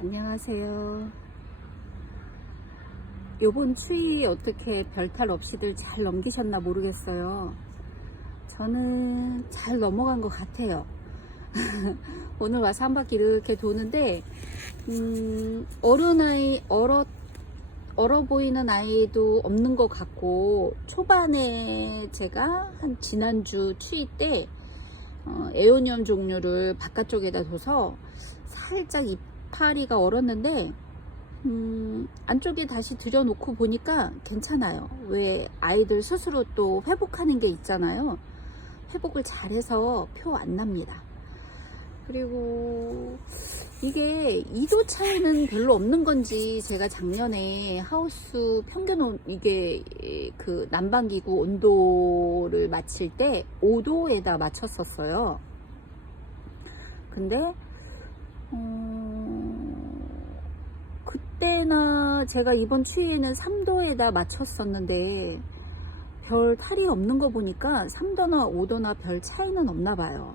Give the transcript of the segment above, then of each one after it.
안녕하세요. 요번 추위 어떻게 별탈 없이들 잘 넘기셨나 모르겠어요. 저는 잘 넘어간 것 같아요. 오늘 와서 한 바퀴 이렇게 도는데, 음, 어른 아이, 얼어, 얼어 보이는 아이도 없는 것 같고, 초반에 제가 한 지난주 추위 때, 어, 에오니엄 종류를 바깥쪽에다 둬서 살짝 이 파리가 얼었는데 음, 안쪽에 다시 들여놓고 보니까 괜찮아요. 왜 아이들 스스로 또 회복하는 게 있잖아요. 회복을 잘해서 표 안 납니다. 그리고 이게 2도 차이는 별로 없는 건지 제가 작년에 하우스 평균 온 이게 그 난방기구 온도를 맞출 때 5도에다 맞췄었어요. 근데 어, 그때나 제가 이번 추위에는 3도에다 맞췄었는데 별 탈이 없는 거 보니까 3도나 5도나 별 차이는 없나 봐요.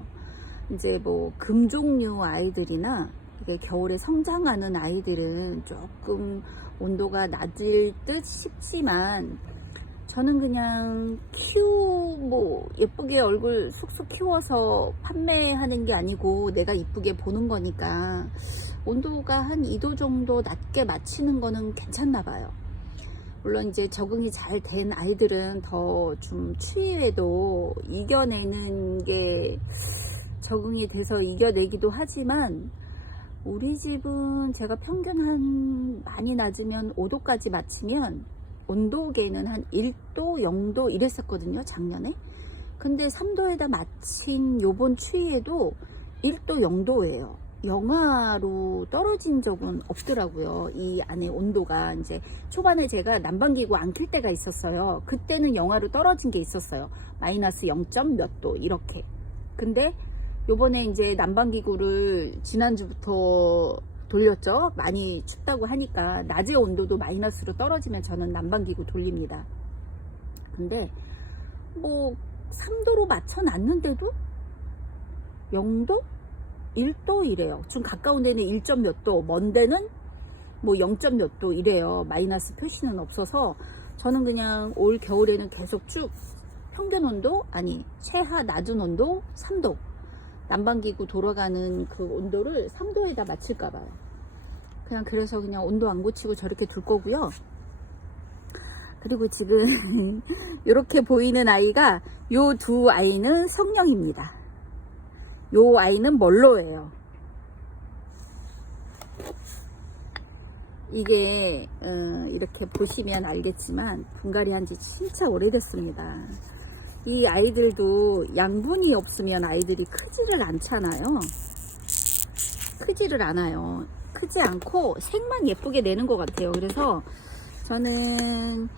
이제 뭐 금종류 아이들이나 이게 겨울에 성장하는 아이들은 조금 온도가 낮을 듯 싶지만 저는 그냥 키우 뭐 예쁘게 얼굴 쑥쑥 키워서 판매하는 게 아니고 내가 이쁘게 보는 거니까 온도가 한 2도 정도 낮게 맞추는 거는 괜찮나 봐요. 물론 이제 적응이 잘 된 아이들은 더 좀 추위에도 이겨내는 게 적응이 돼서 이겨내기도 하지만 우리 집은 제가 평균 한 많이 낮으면 5도까지 맞추면 온도계는 한 1도, 0도 이랬었거든요, 작년에. 근데 3도에다 맞힌 요번 추위에도 1도, 0도예요. 영하로 떨어진 적은 없더라고요. 이 안에 온도가 이제 초반에 제가 난방기구 안 킬 때가 있었어요. 그때는 영하로 떨어진 게 있었어요. 마이너스 0. 몇 도 이렇게. 근데 요번에 이제 난방기구를 지난주부터 돌렸죠. 많이 춥다고 하니까 낮의 온도도 마이너스로 떨어지면 저는 난방기구 돌립니다. 근데 뭐 3도로 맞춰 놨는데도 0도? 1도 이래요. 좀 가까운 데는 1점 몇 도, 먼 데는 뭐 0점 몇도 이래요. 마이너스 표시는 없어서 저는 그냥 올 겨울에는 계속 쭉 평균 온도, 아니 최하 낮은 온도 3도. 난방기구 돌아가는 그 온도를 3도에다 맞출까 봐요. 그냥 그래서 그냥 온도 안 고치고 저렇게 둘 거고요. 그리고 지금 이렇게 보이는 아이가 요 두 아이는 성령입니다. 요 아이는 멀로예요. 이게 어, 이렇게 보시면 알겠지만 분갈이 한 지 진짜 오래됐습니다. 이 아이들도 양분이 없으면 아이들이 크지를 않잖아요. 크지를 않아요. 크지 않고 색만 예쁘게 내는 것 같아요. 그래서 저는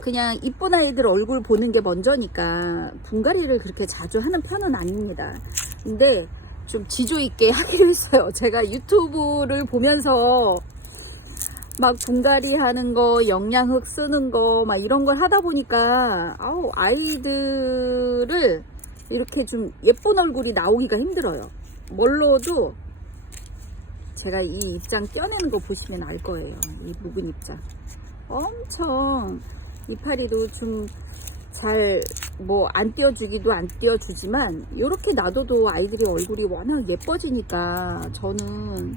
그냥 이쁜 아이들 얼굴 보는 게 먼저니까 분갈이를 그렇게 자주 하는 편은 아닙니다. 근데 좀 지조 있게 하기로 했어요. 제가 유튜브를 보면서 막 분갈이 하는 거, 영양흙 쓰는 거, 막 이런 걸 하다 보니까, 아우, 아이들을 이렇게 좀 예쁜 얼굴이 나오기가 힘들어요. 멀로도 제가 이 입장 껴내는 거 보시면 알 거예요. 이 묵은 입장. 엄청 이파리도 좀 잘 뭐 안 띄워주기도 안 띄워주지만 이렇게 놔둬도 아이들이 얼굴이 워낙 예뻐지니까 저는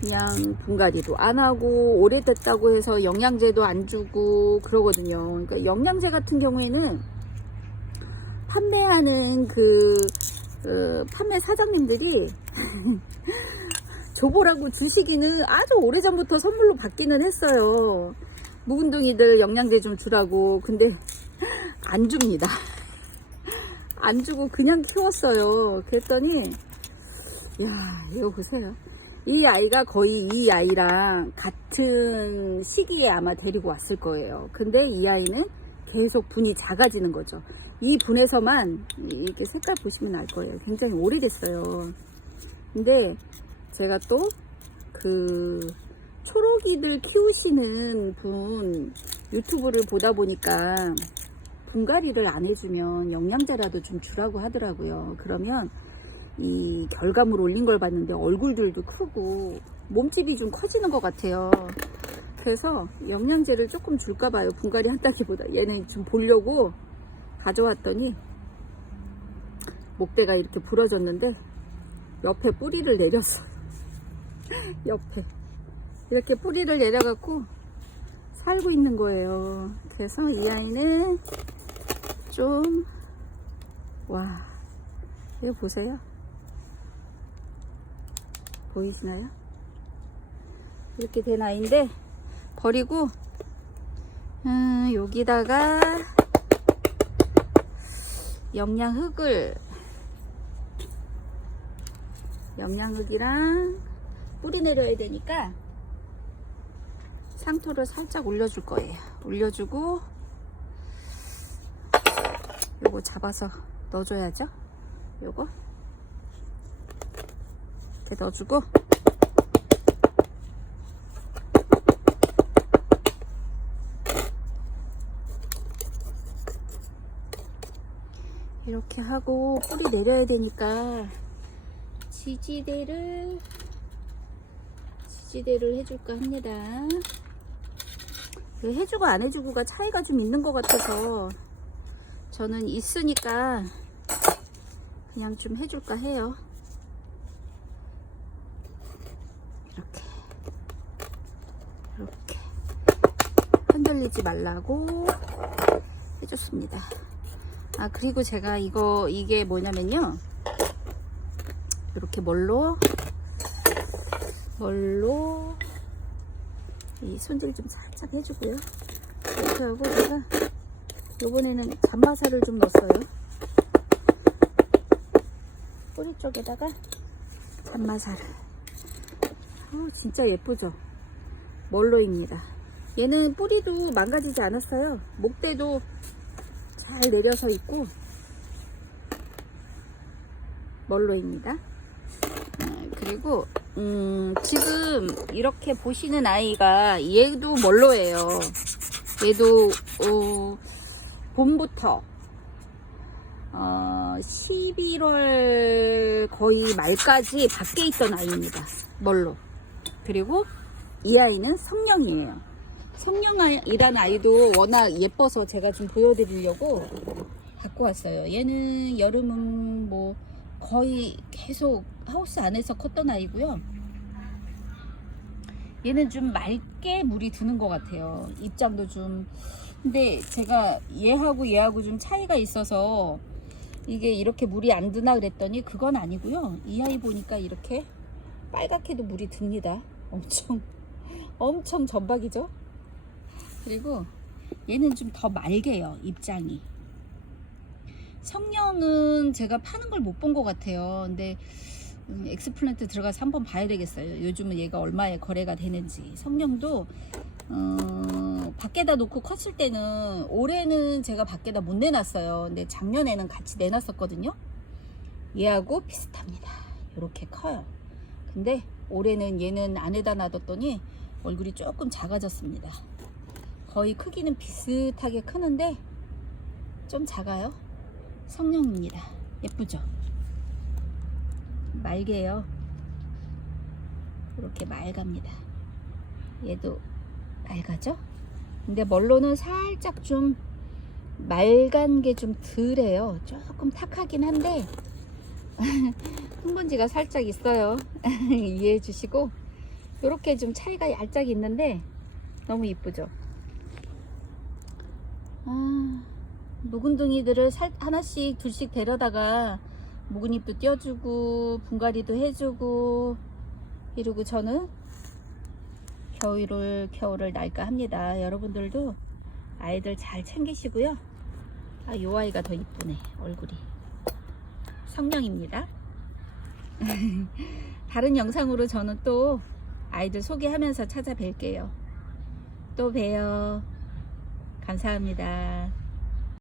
그냥 분갈이도 안 하고 오래됐다고 해서 영양제도 안 주고 그러거든요. 그러니까 영양제 같은 경우에는 판매하는 그, 그 판매 사장님들이 줘보라고 주시기는 아주 오래전부터 선물로 받기는 했어요. 묵은둥이들 영양제 좀 주라고. 근데 안 줍니다. 안 주고 그냥 키웠어요. 그랬더니, 야, 이거 보세요. 이 아이가 거의 이 아이랑 같은 시기에 아마 데리고 왔을 거예요. 근데 이 아이는 계속 분이 작아지는 거죠. 이 분에서만 이렇게 색깔 보시면 알 거예요. 굉장히 오래됐어요. 근데 제가 또 그 초록이들 키우시는 분 유튜브를 보다 보니까 분갈이를 안 해주면 영양제라도 좀 주라고 하더라고요. 그러면 이 결과물 올린 걸 봤는데 얼굴들도 크고 몸집이 좀 커지는 것 같아요. 그래서 영양제를 조금 줄까 봐요. 분갈이 한다기보다 얘는 좀 보려고 가져왔더니 목대가 이렇게 부러졌는데 옆에 뿌리를 내렸어요. 옆에 이렇게 뿌리를 내려갖고 살고 있는 거예요. 그래서 이 아이는 좀 와, 이거 보세요. 보이시나요? 이렇게 된 아이인데 버리고 음, 여기다가 영양흙을 영양흙이랑 뿌리 내려야 되니까 상토를 살짝 올려줄 거예요. 올려주고 요거 잡아서 넣어줘야죠. 요거 이렇게 넣어주고 이렇게 하고 뿌리 내려야 되니까 지지대를 지지대를 해줄까 합니다. 그 해주고 안 해주고가 차이가 좀 있는 것 같아서 저는 있으니까 그냥 좀 해줄까 해요. 이렇게 이렇게 흔들리지 말라고. 해줬습니다. 아 그리고 제가 이거 이게 뭐냐면요. 이렇게 뭘로? 뭘로? 이 손질 좀 살짝 해주고요. 이렇게 하고 제가 요번에는 잔바사를 좀 넣었어요. 뿌리 쪽에다가 잔바사를. 어, 진짜 예쁘죠? 멀로입니다 얘는 뿌리도 망가지지 않았어요 목대도 잘 내려서 있고 멀로입니다. 아, 그리고 음, 지금 이렇게 보시는 아이가 얘도 멀로예요. 얘도 어, 봄부터 어, 11월 거의 말까지 밖에 있던 아이입니다. 멀로. 그리고 이 아이는 성령이에요. 성령이라는 아이도 워낙 예뻐서 제가 좀 보여드리려고 갖고 왔어요. 얘는 여름은 뭐 거의 계속 하우스 안에서 컸던 아이고요. 얘는 좀 맑게 물이 드는 것 같아요. 입장도 좀. 근데 제가 얘하고 얘하고 좀 차이가 있어서 이게 이렇게 물이 안 드나 그랬더니 그건 아니고요. 이 아이 보니까 이렇게 빨갛게도 물이 듭니다. 엄청 엄청 전박이죠. 그리고 얘는 좀 더 맑게요 입장이. 성령은 제가 파는 걸 못 본 것 같아요. 근데 음, 엑스플랜트 들어가서 한번 봐야 되겠어요. 요즘은 얘가 얼마에 거래가 되는지. 성령도 어, 밖에다 놓고 컸을 때는 올해는 제가 밖에다 못 내놨어요. 근데 작년에는 같이 내놨었거든요. 얘하고 비슷합니다. 이렇게 커요. 근데 올해는 얘는 안에다 놔뒀더니 얼굴이 조금 작아졌습니다 거의 크기는 비슷하게 크는데 좀 작아요. 성령입니다. 예쁘죠? 맑게요. 이렇게 맑합니다. 얘도 맑아죠? 근데 멀로는 살짝 좀 맑은 게 좀 덜해요. 조금 탁하긴 한데 흙먼지가 살짝 있어요. 이해해 주시고 이렇게 좀 차이가 얄짝 있는데 너무 이쁘죠? 아, 묵은둥이들을 살, 하나씩 둘씩 데려다가 묵은잎도 띄워주고 분갈이도 해주고 이러고 저는 겨울을 겨울을 날까 합니다. 여러분들도 아이들 잘 챙기시고요. 아, 요 아이가 더 이쁘네 얼굴이 성령입니다. 다른 영상으로 저는 또 아이들 소개하면서 찾아뵐게요. 또 봬요. 감사합니다.